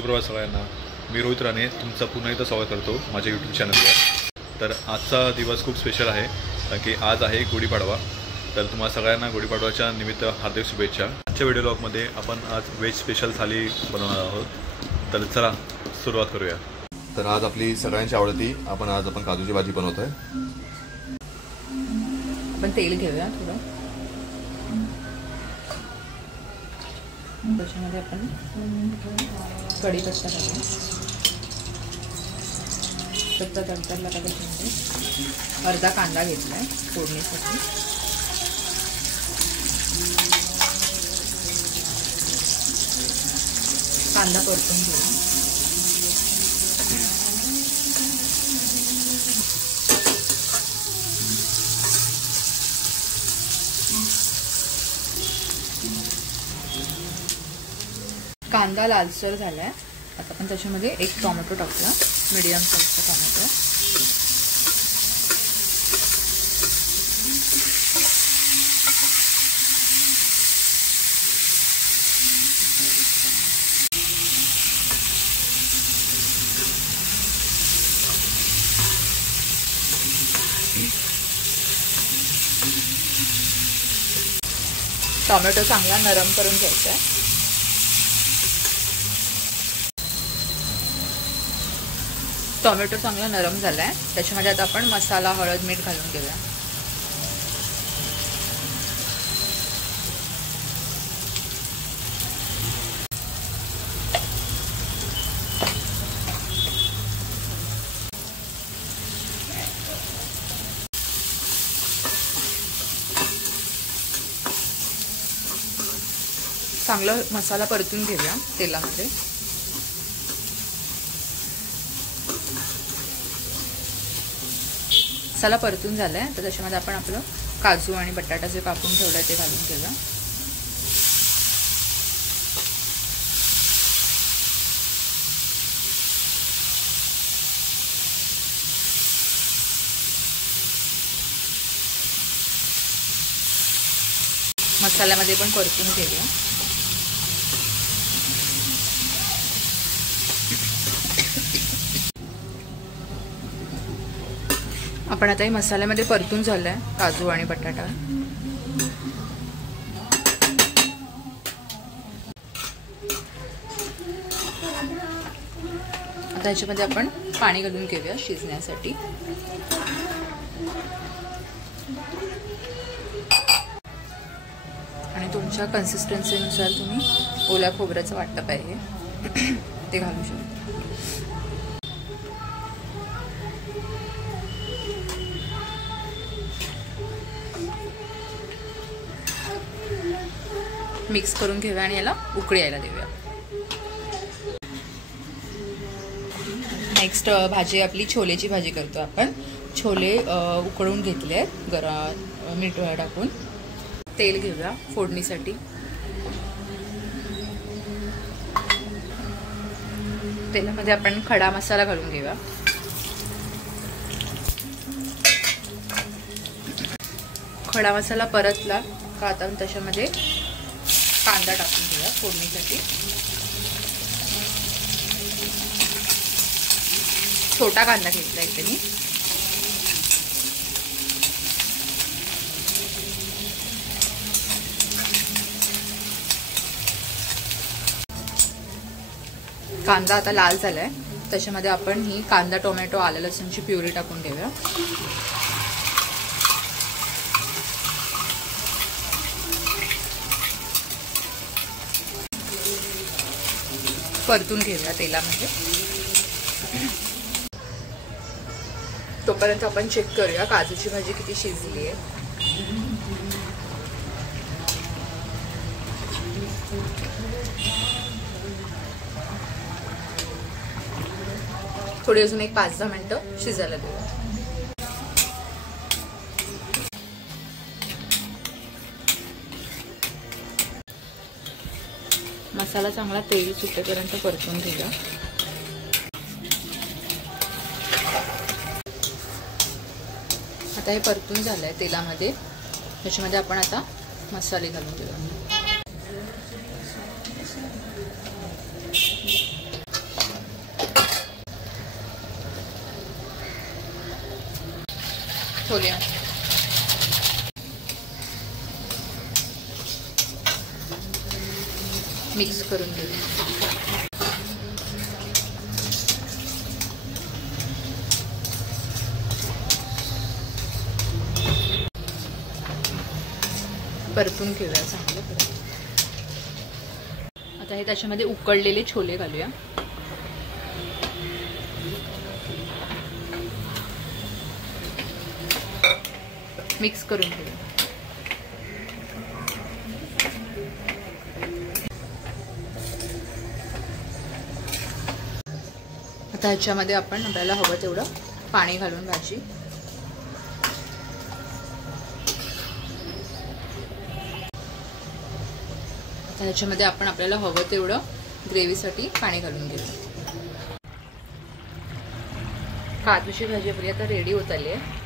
शुक्रवार सगळ्यांना मी रोहित राणे तुमचं पुन्हा एकदा स्वागत करतो माझ्या यूट्यूब चॅनलवर। तर आजचा दिवस खूप स्पेशल आहे कारण की आज आहे गुढीपाडवा। तर तुम्हाला सगळ्यांना गुढीपाडवाच्या निमित्त हार्दिक शुभेच्छा। आजच्या व्हिडिओ ब्लॉगमध्ये आपण आज व्हेज स्पेशल थाली बनवणार आहोत। तर चला सुरुवात करूया। तर आज आपली सगळ्यांची आवडती आपण काजूची भाजी बनवतोय। आपण तेल घेऊया थोडं, त्याच्यामध्ये आपण कढीपत्ता टाकू, कच्चा तडतडला का त्याच्यामध्ये अर्धा कांदा घेतला आहे फोडणीसाठी। कांदा परतून घेऊ। कांदा लालसर झालाय, आता आपण त्याच्यामध्ये एक टोमॅटो टाकूया, मीडियम साईजचा टोमॅटो। टोमॅटो चांगला नरम करून घ्यायचा आहे। टोमॅटो चांगला नरम झालाय, त्याच्यामध्ये आता आपण मसाला, हळद, मीठ घालून घेऊया। चांगला मसाला परतून घेऊया तेलामध्ये। मसाला परतून झालाय, तर त्याच्यामध्ये आपण आपलं काजू आणि बटाटा जे कापून ठेवलाय ते घालून घेऊया। मसाल्यामध्ये पण परतून घेऊया। आपण आता हे मसाल्यामध्ये परतून झालाय काजू आणि बटाटा। आता याच्यामध्ये आपण पाणी घालून घेऊया शिजण्यासाठी। आणि तुमच्या कन्सिस्टन्सीनुसार तुम्ही ओल्या खोबऱ्याचं वाटप आहे ते घालू शकता। मिक्स करून घेऊया आणि याला उकळी यायला देऊया। नेक्स्ट भाजी आपली छोलेची भाजी करतो आपण। छोले उकळून घेतले आहेत गरम मीठ टाकून। तेल घेऊया फोडणीसाठी। तेलामध्ये आपण खडा मसाला घालून घेऊया। खडा मसाला परतला का आता त्याच्यामध्ये कांदा टाकून घेऊया फोडणीसाठी। छोटा कांदा घेतला इथे मी। कांदा आता लाल झालाय, त्याच्यामध्ये आपण ही कांदा, टोमॅटो, आलं लसूणची प्युरी टाकून घेऊया। परतून घेऊया तेलामध्ये। तोपर्यंत आपण चेक करूया काजूची भाजी किती शिजली आहे। थोडी अजून एक 5-10 मिनिटं शिजायला देऊया। मसाला चांगला तेल सुटेपर्यंत परतून घेऊया। आता हे परतून झालंय तेलामध्ये, त्याच्यामध्ये आपण आता मसाले घालून घेऊया। छोले मिक्स करून घेऊ. परतून घेऊया चांगलं. आता हे त्याच्यामध्ये उकळलेले छोले घालूया. मिक्स करून घेऊया. आता ह्याच्यामध्ये आपण आपल्याला हवं तेवढं पाणी घालून भाजी ह्याच्यामध्ये आपण आपल्याला हवं तेवढं ग्रेव्हीसाठी पाणी घालून घेऊ. काजूची भाजी आपली आता रेडी होत आली आहे.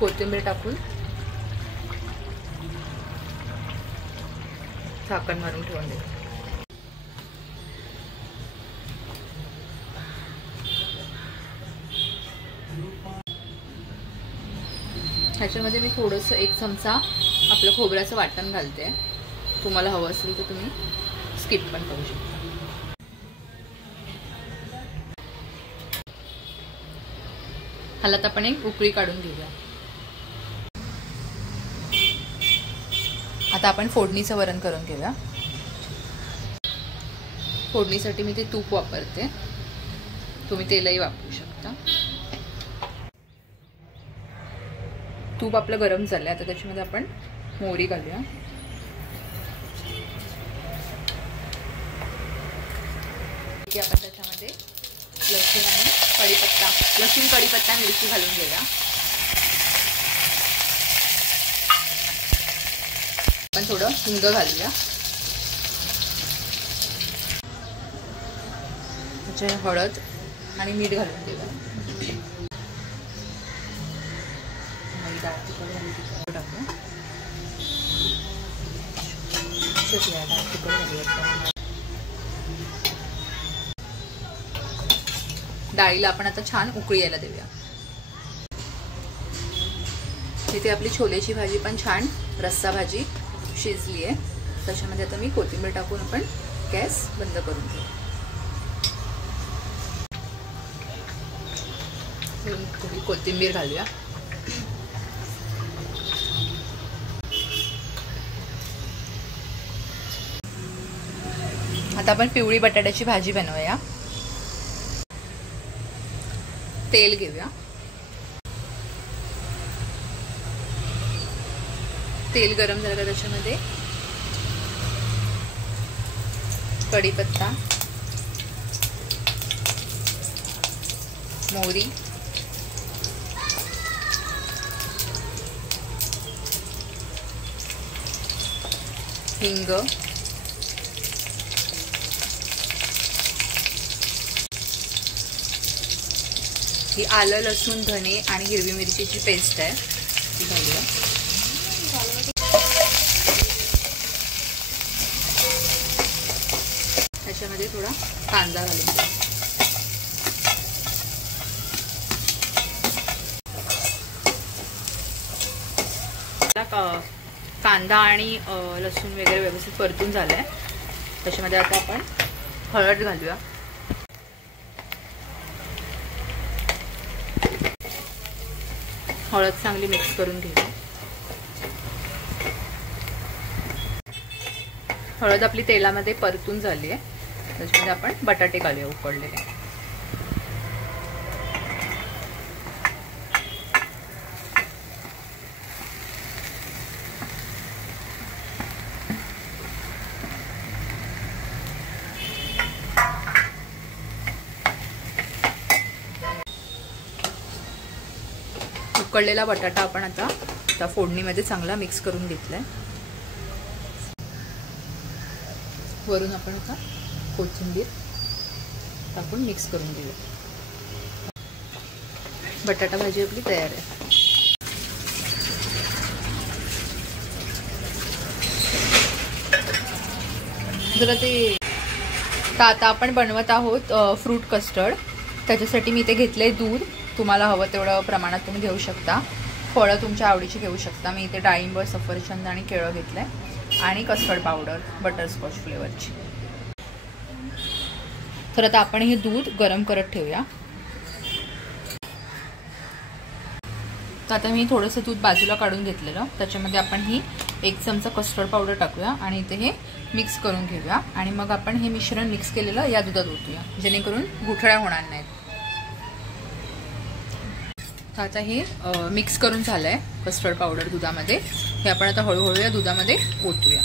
कोथिंबीर टाकून झाकण मारून ठेवून देऊ. ह्याच्यामध्ये मी थोडंसं 1 चमचा आपलं खोबऱ्याचं वाटण घालते. तुम्हाला हवं असेल तर तुम्ही स्किप पण करू शकता. ह्याला आपण एक उकळी काढून घेऊया. आता आपण फोडणीचं वरण करून घेऊया. फोडणीसाठी मी ते तूप वापरते. तुम्ही तेलही वापरू शकता. तूप आपलं गरम झालंय. आता त्याच्यामध्ये आपण मोहरी घालूया. आपण त्याच्यामध्ये लसूण आणि कढीपत्ता, लसूण कढीपत्ता मिरची घालून घेऊया. आपण थोडं हिंग घालूया. त्याच्या हळद आणि मीठ घालून देऊया. डाळीला आपण आता छान उकळी यायला देऊया. इथे आपली छोलेची भाजी पण छान रस्सा भाजी शिजली आहे. त्याच्यामध्ये आता मी कोथिंबीर टाकून आपण गॅस बंद करून घेऊ. थोडी कोथिंबीर घालूया. आता आपण पिवळी बटाट्याची भाजी बनवूया. तेल घेऊया. तेल गरम झालं का त्याच्यामध्ये कढीपत्ता, मोहरी, हिंग, ही आलं, लसूण, धने आणि हिरवी मिरचीची पेस्ट आहे ती घालूया. त्याच्यामध्ये थोडा कांदा घालून द्या. कांदा आणि लसूण वगैरे व्यवस्थित परतून झालाय. त्याच्यामध्ये आता आपण हळद घालूया. हळद चांगली मिक्स करून घेऊया. हळद आपली तेलामध्ये परतून झाली आहे. त्याच्यामध्ये आपण बटाटे घालूया उकडलेले. उकडलेला बटाटा आपण आता त्या फोडणीमध्ये चांगला मिक्स करून घेतलाय. वरून आपण आता कोथिंबीर टाकून मिक्स करून घेऊया. बटाटा भाजी आपली तयार आहे. जरा ते आता आपण बनवत आहोत फ्रूट कस्टर्ड. त्याच्यासाठी मी ते घेतलंय दूध. तुम्हाला हवं तेवढं प्रमाणात तुम्ही घेऊ शकता. फळं तुमच्या आवडीची घेऊ शकता. मी इथे डाळिंब, सफरचंद आणि केळं घेतलं आहे आणि कस्टर्ड पावडर बटरस्कॉच फ्लेवरची. तर आता आपण हे दूध गरम करत ठेवूया. तर आता मी थोडंसं दूध बाजूला काढून घेतलेलं, त्याच्यामध्ये आपण ही 1 चमचा कस्टर्ड पावडर टाकूया आणि इथे हे मिक्स करून घेऊया आणि मग आपण हे मिश्रण मिक्स केलेलं या दुधात ओतूया, जेणेकरून गुठळ्या होणार नाहीत. तर आता हे मिक्स करून झालंय कस्टर्ड पावडर दुधामध्ये. हे आपण आता हळूहळू या दुधामध्ये ओतूया.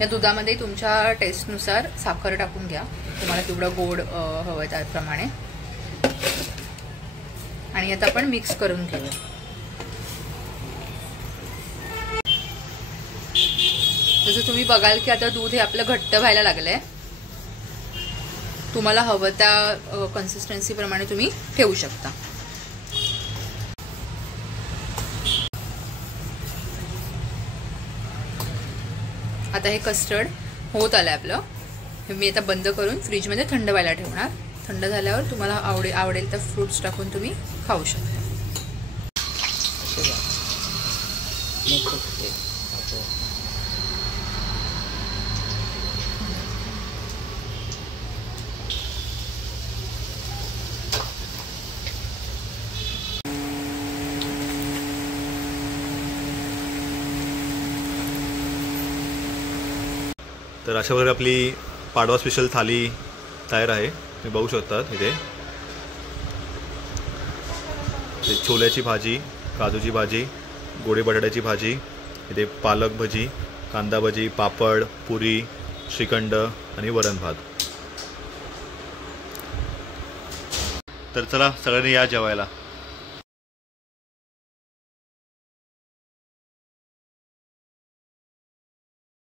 या दुधामध्ये तुमच्या टेस्टनुसार साखर टाकून घ्या, तुम्हाला केवढं गोड हवं आहे त्याप्रमाणे. आणि आता आपण मिक्स करून घेऊया. जसं तुम्ही बघाल की आता दूध हे आपलं घट्ट व्हायला लागलंय. तुम्हाला हवं त्या कन्सिस्टन्सी प्रमाणे तुम्ही ठेवू शकता. आता हे कस्टर्ड होत आलंय आपलं. मी आता बंद करून फ्रीजमध्ये थंड व्हायला ठेवणार. थंड झाल्यावर तुम्हाला आवडेल तर फ्रूट्स टाकून तुम्ही खाऊ शकता. तर अशा प्रकारे आपली पाडवा स्पेशल थाली तयार आहे. तुम्ही बघू शकतात इथे छोल्याची भाजी, काजूची भाजी, गोडे बटाट्याची भाजी, इथे पालक भजी, कांदा भजी, पापड, पुरी, श्रीखंड आणि वरण भात. तर चला सगळ्यांनी या जेवायला.